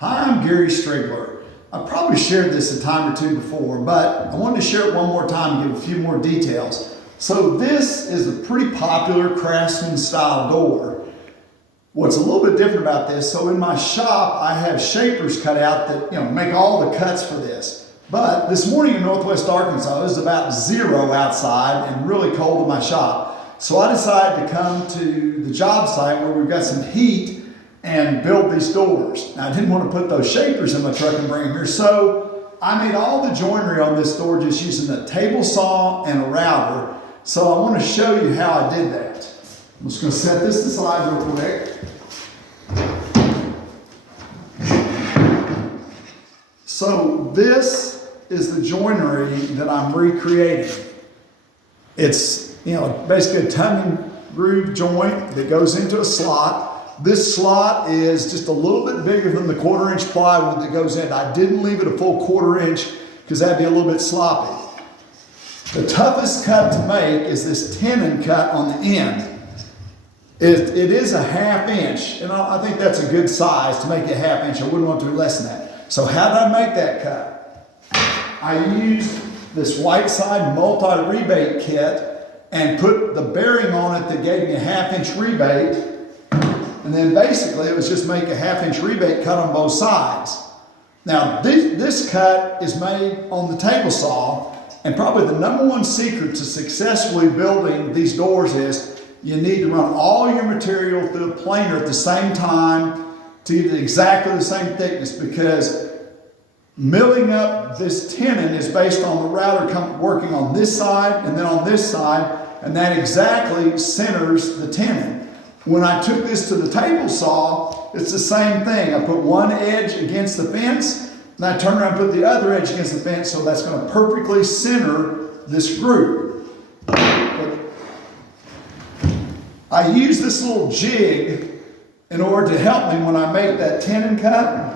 Hi, I'm Gary Strigler. I probably shared this a time or two before, but I wanted to share it one more time and give a few more details. So this is a pretty popular Craftsman style door. What's a little bit different about this, so in my shop I have shapers cut out that make all the cuts for this. But this morning in Northwest Arkansas it was about 0 outside and really cold in my shop. So I decided to come to the job site where we've got some heat and build these doors. Now I didn't want to put those shapers in my truck and bring them here, so I made all the joinery on this door just using a table saw and a router. So I want to show you how I did that. I'm just going to set this aside real quick. So this is the joinery that I'm recreating. It's basically a tongue and groove joint that goes into a slot. This slot is just a little bit bigger than the 1/4 inch plywood that goes in. I didn't leave it a full 1/4 inch because that'd be a little bit sloppy. The toughest cut to make is this tenon cut on the end. It is a 1/2 inch, and I think that's a good size to make it 1/2 inch. I wouldn't want to do less than that. So how did I make that cut? I used this Whiteside multi-rebate kit and put the bearing on it that gave me a 1/2 inch rebate. And then basically it was just make a 1/2 inch rebate cut on both sides. Now this cut is made on the table saw, and probably the #1 secret to successfully building these doors is you need to run all your material through a planer at the same time to get exactly the same thickness, because milling up this tenon is based on the router working on this side and then on this side, and that exactly centers the tenon. When I took this to the table saw, it's the same thing. I put one edge against the fence, and I turn around and put the other edge against the fence, so that's going to perfectly center this groove. I use this little jig in order to help me when I make that tenon cut.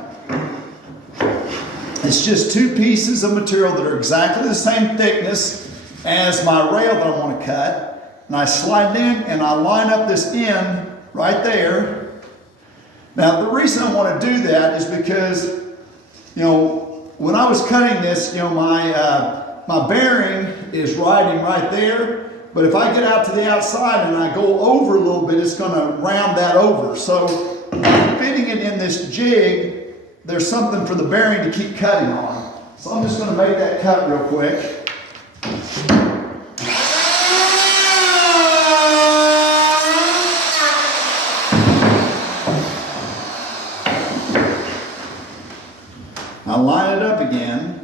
It's just 2 pieces of material that are exactly the same thickness as my rail that I want to cut. And I slide it in and I line up this end right there. Now the reason I want to do that is because, when I was cutting this, my bearing is riding right there. But if I get out to the outside and I go over a little bit, it's going to round that over. So fitting it in this jig, there's something for the bearing to keep cutting on. So I'm just going to make that cut real quick. I'll line it up again.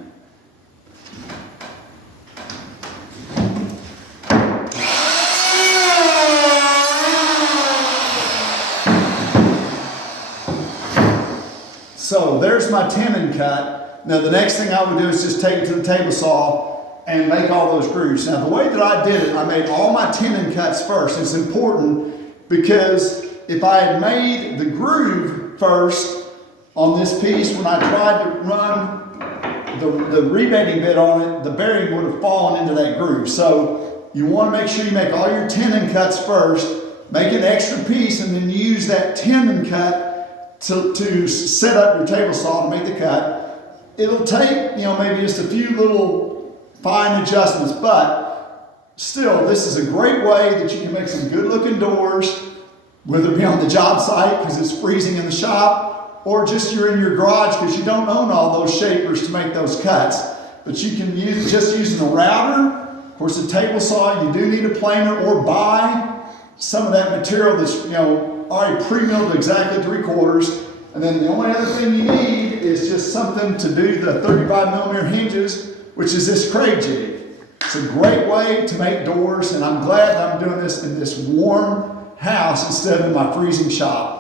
So there's my tenon cut. Now the next thing I would do is just take it to the table saw and make all those grooves. Now the way that I did it, I made all my tenon cuts first. It's important because if I had made the groove first on this piece, when I tried to run the rebating bit on it, the bearing would have fallen into that groove. So you want to make sure you make all your tenon cuts first, make an extra piece, and then use that tenon cut to set up your table saw to make the cut. It'll take, maybe just a few little fine adjustments, but still, this is a great way that you can make some good looking doors, whether it be on the job site because it's freezing in the shop, or just you're in your garage because you don't own all those shapers to make those cuts. But you can use just using a router. Of course, a table saw, you do need a planer, or buy some of that material that's already pre-milled exactly 3/4. And then the only other thing you need is just something to do the 35mm hinges, which is this Kreg jig. It's a great way to make doors, and I'm glad that I'm doing this in this warm house instead of in my freezing shop.